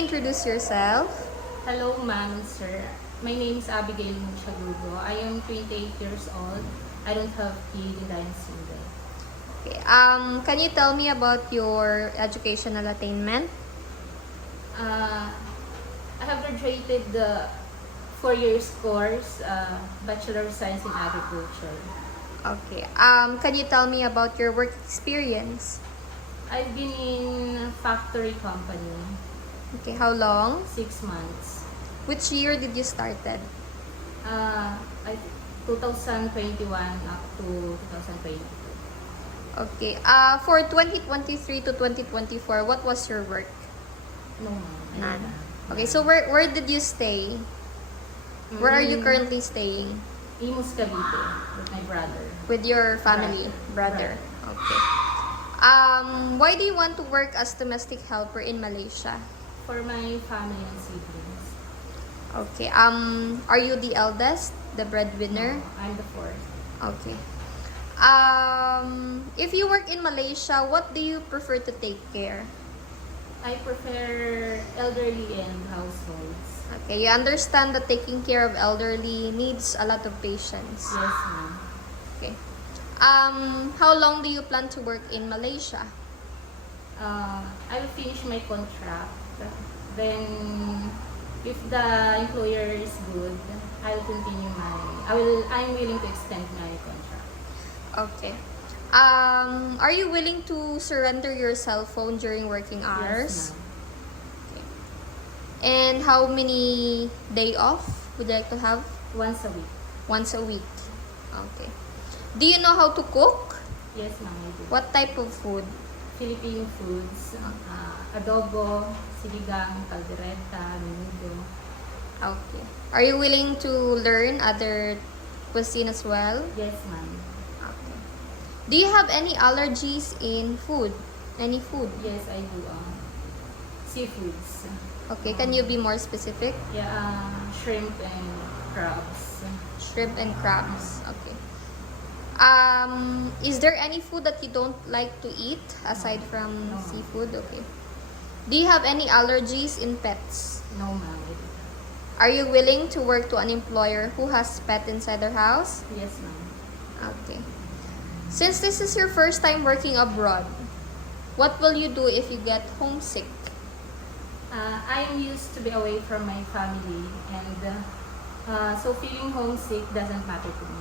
introduce yourself? Hello, ma'am and sir. My name is Abigail Muchagugo. I am 28 years old. I don't have kid and I am single. Okay. Can you tell me about your educational attainment? I have graduated the 4 years course, Bachelor of Science in Agriculture. Okay. Can you tell me about your work experience? I've been in factory company Okay. How long? 6 months. Which year did you started? I 2021 up to 2022. Okay. For 2023 to 2024, what was your work? No, ma'am. None. Okay. So where did you stay? Where are you currently staying? Imus Cavite with my brother. With your family, brother. Okay. Why do you want to work as domestic helper in Malaysia? For my family and siblings. Okay. Are you the eldest, the breadwinner? No, I'm the fourth. Okay. If you work in Malaysia, what do you prefer to take care? I prefer elderly and households. Okay, you understand that taking care of elderly needs a lot of patience. Yes, ma'am. Okay. How long do you plan to work in Malaysia? I will finish my contract. Then, if the employer is good, I'll continue I'm willing to extend my contract. Okay. Are you willing to surrender your cell phone during working hours? Yes, ma'am. And how many day off would you like to have? Once a week. Once a week. Okay. Do you know how to cook? Yes, ma'am, I do. What type of food? Filipino foods, adobo, sinigang, caldereta, menudo. Okay. Are you willing to learn other cuisine as well? Yes, ma'am. Okay. Do you have any allergies in food? Any food? Yes, I do. Seafoods. Okay. Can you be more specific? Yeah, shrimp and crabs. Shrimp and crabs. Okay. Is there any food that you don't like to eat aside from No. seafood? Okay. Do you have any allergies in pets? No, ma'am. I do. Are you willing to work to an employer who has pet inside their house? Yes, ma'am. Okay. Since this is your first time working abroad, what will you do if you get homesick? I'm used to be away from my family, and so feeling homesick doesn't matter to me.